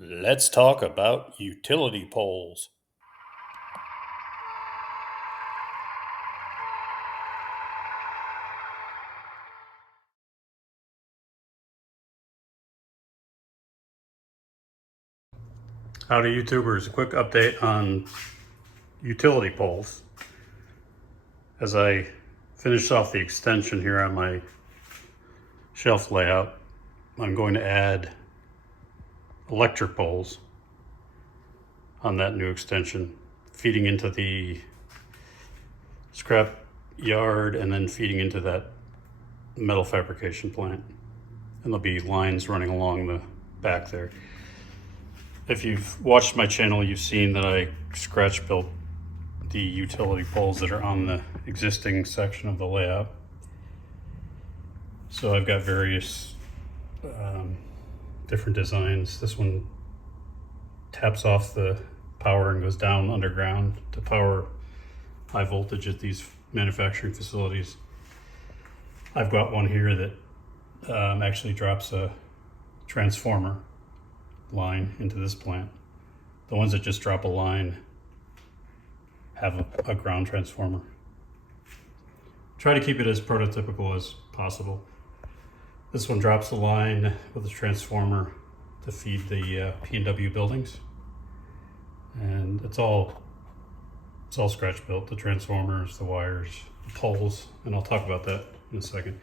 Let's talk about utility poles. Howdy YouTubers, a quick update on utility poles. As I finish off the extension here on my shelf layout, I'm going to add electric poles on that new extension, feeding into the scrap yard and then feeding into that metal fabrication plant. And there'll be lines running along the back there. If you've watched my channel, you've seen that I scratch built the utility poles that are on the existing section of the layout. So I've got various different designs. This one taps off the power and goes down underground to power high voltage at these manufacturing facilities. I've got one here that actually drops a transformer line into this plant. The ones that just drop a line have a ground transformer. Try to keep it as prototypical as possible. This one drops the line with a transformer to feed the P&W buildings, and it's all scratch built. The transformers, the wires, the poles, and I'll talk about that in a second.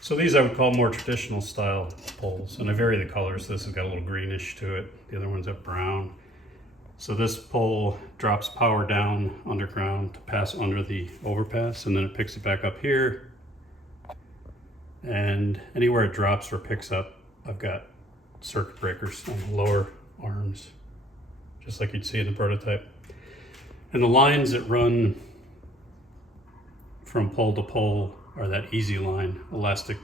So these I would call more traditional style poles, and I vary the colors. This has got a little greenish to it. The other one's got brown. So this pole drops power down underground to pass under the overpass, and then it picks it back up here. And anywhere it drops or picks up, I've got circuit breakers on the lower arms, just like you'd see in the prototype. And the lines that run from pole to pole are that easy line, elastic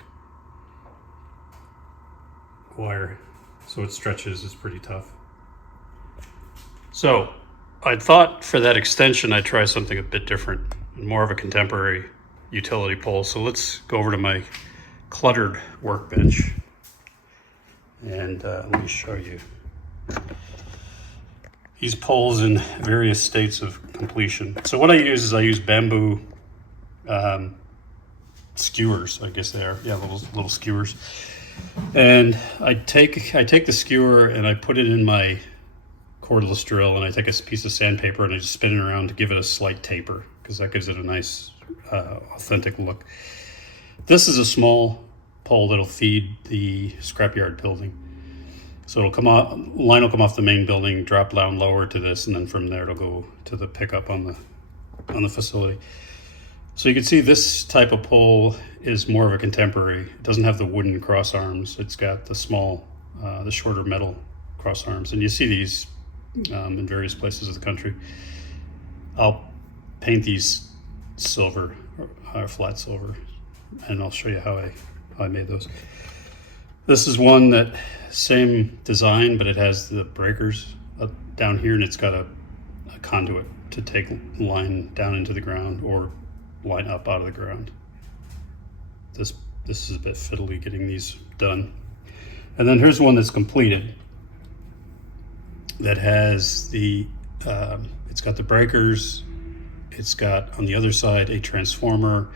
wire, so it stretches. It's pretty tough. So I thought for that extension I'd try something a bit different, more of a contemporary utility pole. So let's go over to my cluttered workbench and let me show you these poles in various states of completion. So what I use bamboo skewers, I guess they are. Yeah, little skewers. And I take the skewer and I put it in my cordless drill, and I take a piece of sandpaper and I just spin it around to give it a slight taper, because that gives it a nice authentic look. This is a small pole that'll feed the scrapyard building. So it'll come off, line will come off the main building, drop down lower to this, and then from there it'll go to the pickup on the facility. So you can see this type of pole is more of a contemporary. It doesn't have the wooden cross arms. It's got the small, the shorter metal cross arms. And you see these in various places of the country. I'll paint these silver, or flat silver, and I'll show you how I made those. This is one that, same design, but it has the breakers up down here, and it's got a conduit to take line down into the ground or line up out of the ground. This is a bit fiddly getting these done. And then here's one that's completed, that has the it's got the breakers, it's got on the other side a transformer,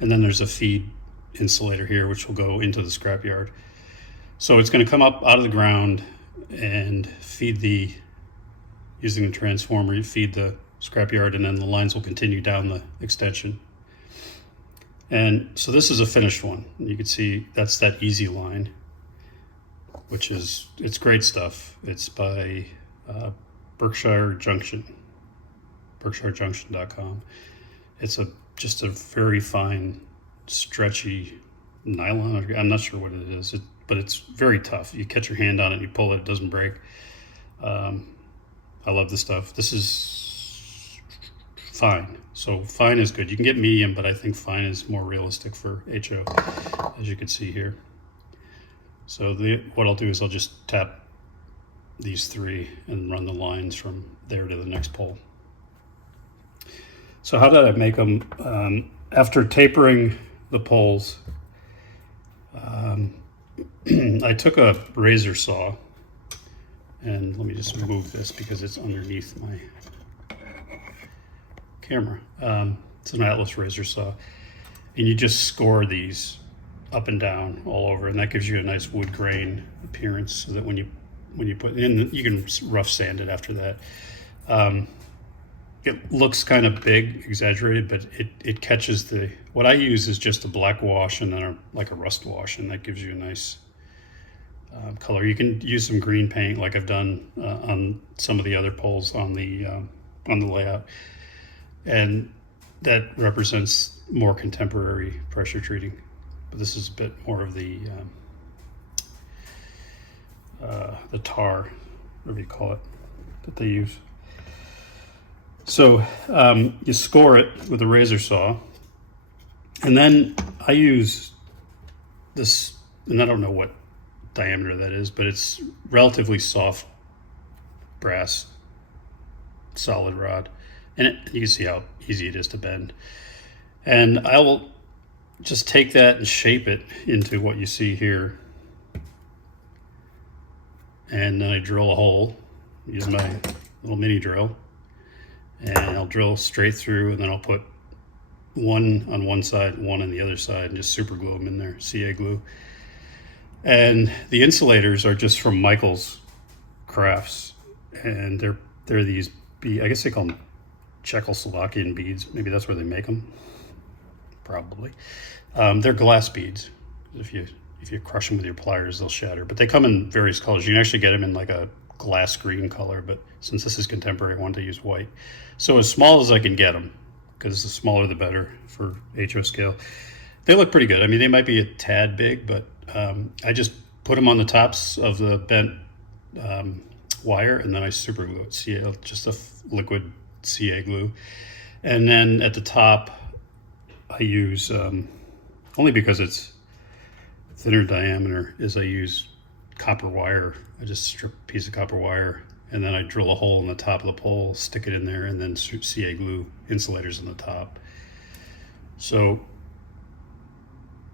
and then there's a feed insulator here which will go into the scrapyard. So it's going to come up out of the ground and feed using the transformer, you feed the scrapyard, and then the lines will continue down the extension. And so this is a finished one. You can see that's that easy line, it's great stuff. It's by Berkshire Junction, berkshirejunction.com. It's just a very fine, stretchy nylon. I'm not sure what it is, but it's very tough. You catch your hand on it, you pull it doesn't break. I love this stuff. This is fine. So fine is good. You can get medium, but I think fine is more realistic for HO, as you can see here. So what I'll do is I'll just tap these three and run the lines from there to the next pole. So how did I make them? After tapering the poles, I took a razor saw And let me just move this because it's underneath my camera. It's an Atlas razor saw. And you just score these up and down all over, and that gives you a nice wood grain appearance, so that when you put in, you can rough sand it after that. It looks kind of big, exaggerated, but it catches the, what I use is just a black wash and then like a rust wash, and that gives you a nice color. You can use some green paint like I've done on some of the other poles on the layout, and that represents more contemporary pressure treating. But this is a bit more of the tar, whatever you call it, that they use. So you score it with a razor saw, and then I use this, and I don't know what diameter that is, but it's relatively soft brass solid rod, and you can see how easy it is to bend. And I will just take that and shape it into what you see here, and then I drill a hole, use my little mini drill, and I'll drill straight through, and then I'll put one on one side, one on the other side, and just super glue them in there, CA glue. And the insulators are just from Michael's Crafts, and they're these I guess they call them Czechoslovakian beads. Maybe that's where they make them. Probably. They're glass beads. If you crush them with your pliers, they'll shatter. But they come in various colors. You can actually get them in like a glass green color, but since this is contemporary, I wanted to use white. So as small as I can get them, because the smaller the better for HO scale. They look pretty good. I mean, they might be a tad big, but I just put them on the tops of the bent wire, and then I super glue it, just a liquid CA glue. And then at the top, I use, only because it's thinner diameter, is I use copper wire. I just strip a piece of copper wire, and then I drill a hole in the top of the pole, stick it in there, and then CA glue insulators on the top. So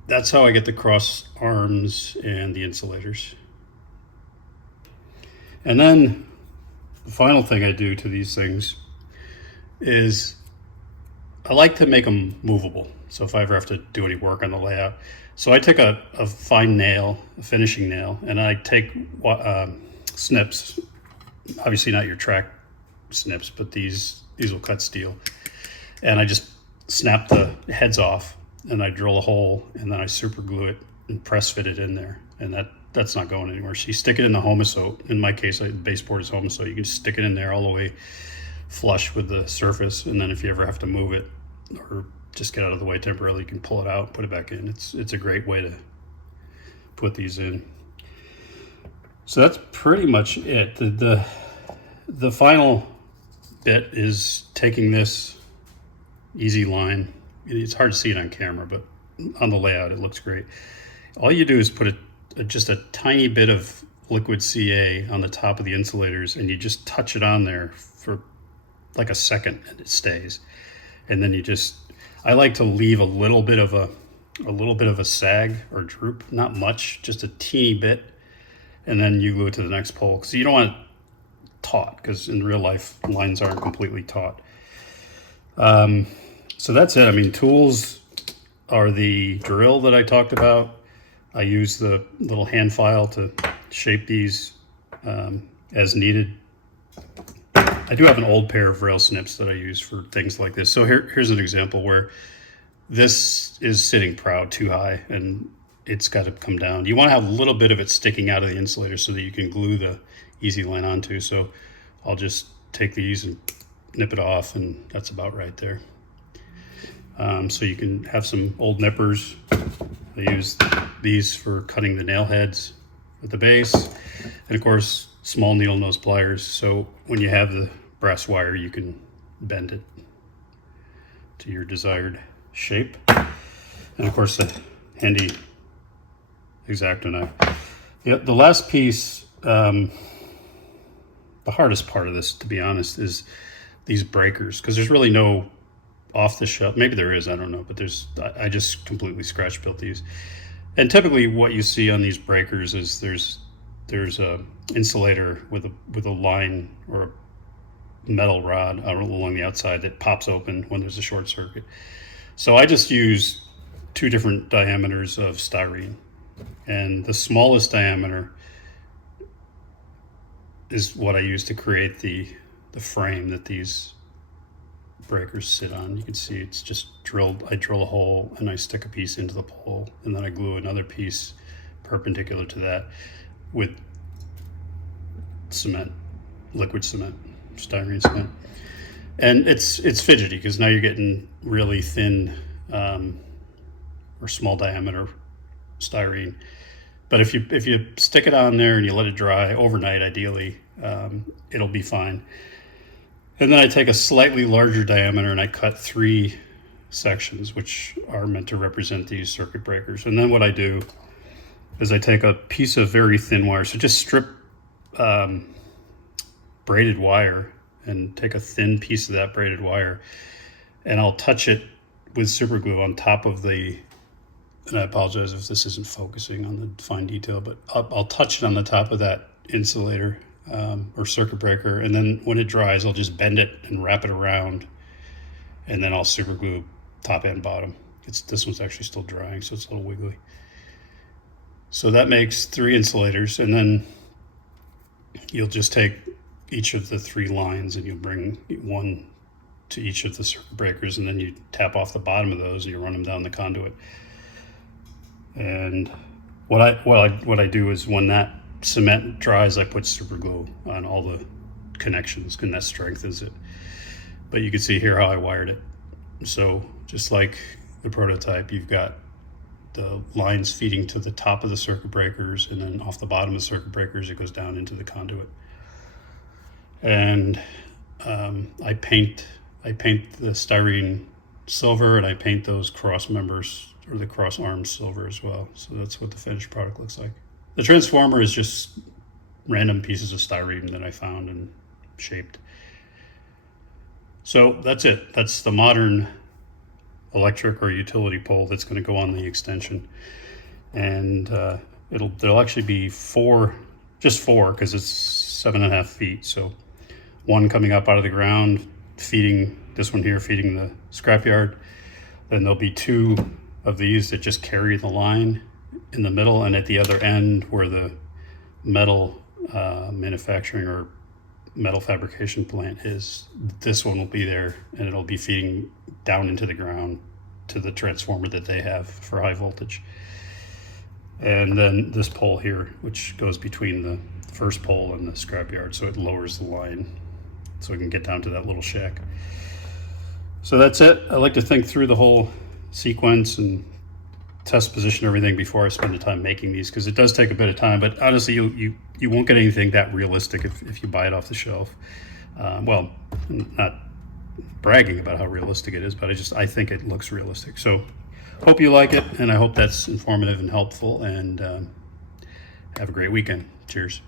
that's how I get the cross arms and the insulators. And then the final thing I do to these things is I like to make them movable. So if I ever have to do any work on the layout, so I take a fine nail, a finishing nail, and I take snips, obviously not your track snips, but these will cut steel. And I just snap the heads off, and I drill a hole, and then I super glue it and press fit it in there. And that's not going anywhere. So you stick it in the Homosote. In my case, the baseboard is Homosote. You can stick it in there all the way flush with the surface, and then if you ever have to move it or just get out of the way temporarily, you can pull it out and put it back in. It's a great way to put these in. So that's pretty much it. The final bit is taking this easy line. It's hard to see it on camera, but on the layout it looks great. All you do is put just a tiny bit of liquid CA on the top of the insulators, and you just touch it on there for like a second, and it stays. And then I like to leave a little bit of a sag or droop, not much, just a teeny bit, and then you glue it to the next pole, because you don't want it taut, because in real life lines aren't completely taut. So that's it. I mean, tools are the drill that I talked about. I use the little hand file to shape these as needed. I do have an old pair of rail snips that I use for things like this. So here's an example where this is sitting proud too high, and it's got to come down. You want to have a little bit of it sticking out of the insulator so that you can glue the easy line onto. So I'll just take these and nip it off, and that's about right there. So you can have some old nippers. I use these for cutting the nail heads at the base, and of course small needle nose pliers, so when you have the brass wire you can bend it to your desired shape. And of course the handy X-Acto knife. The last piece, the hardest part of this, to be honest, is these breakers, because there's really no off-the-shelf, maybe there is, I don't know, but I just completely scratch built these. And typically what you see on these breakers is there's there's a insulator with a line or a metal rod along the outside that pops open when there's a short circuit. So I just use 2 different diameters of styrene, and the smallest diameter is what I use to create the frame that these breakers sit on. You can see it's just drilled. I drill a hole and I stick a piece into the pole, and then I glue another piece perpendicular to that with cement, liquid cement, styrene cement. And it's fidgety because now you're getting really thin or small diameter styrene. But if you stick it on there and you let it dry overnight, ideally, it'll be fine. And then I take a slightly larger diameter and I cut 3 sections, which are meant to represent these circuit breakers. And then what I do is I take a piece of very thin wire. So just strip braided wire and take a thin piece of that braided wire, and I'll touch it with super glue on top of the, and I apologize if this isn't focusing on the fine detail, but I'll touch it on the top of that insulator or circuit breaker, and then when it dries, I'll just bend it and wrap it around, and then I'll super glue top and bottom. This one's actually still drying, so it's a little wiggly. So that makes 3 insulators, and then you'll just take each of the 3 lines and you'll bring 1 to each of the circuit breakers, and then you tap off the bottom of those and you run them down the conduit. And what I do is when that cement dries, I put super glue on all the connections, and that strengthens it. But you can see here how I wired it. So just like the prototype, you've got the lines feeding to the top of the circuit breakers, and then off the bottom of the circuit breakers it goes down into the conduit. And I paint the styrene silver, and I paint those cross members or the cross arms silver as well. So that's what the finished product looks like. The transformer is just random pieces of styrene that I found and shaped. So that's it. That's the modern electric or utility pole that's going to go on the extension. And there'll actually be 4, just 4, because it's 7.5 feet. So 1 coming up out of the ground, feeding this one here, feeding the scrapyard. Then there'll be 2 of these that just carry the line in the middle, and at the other end where the metal manufacturing or metal fabrication plant is, this one will be there, and it'll be feeding down into the ground to the transformer that they have for high voltage. And then this pole here, which goes between the first pole and the scrapyard, so it lowers the line so we can get down to that little shack. So that's it. I like to think through the whole sequence and test position everything before I spend the time making these, because it does take a bit of time. But honestly, you won't get anything that realistic if you buy it off the shelf. Well, not bragging about how realistic it is, but I think it looks realistic. So hope you like it, and I hope that's informative and helpful, and have a great weekend. Cheers.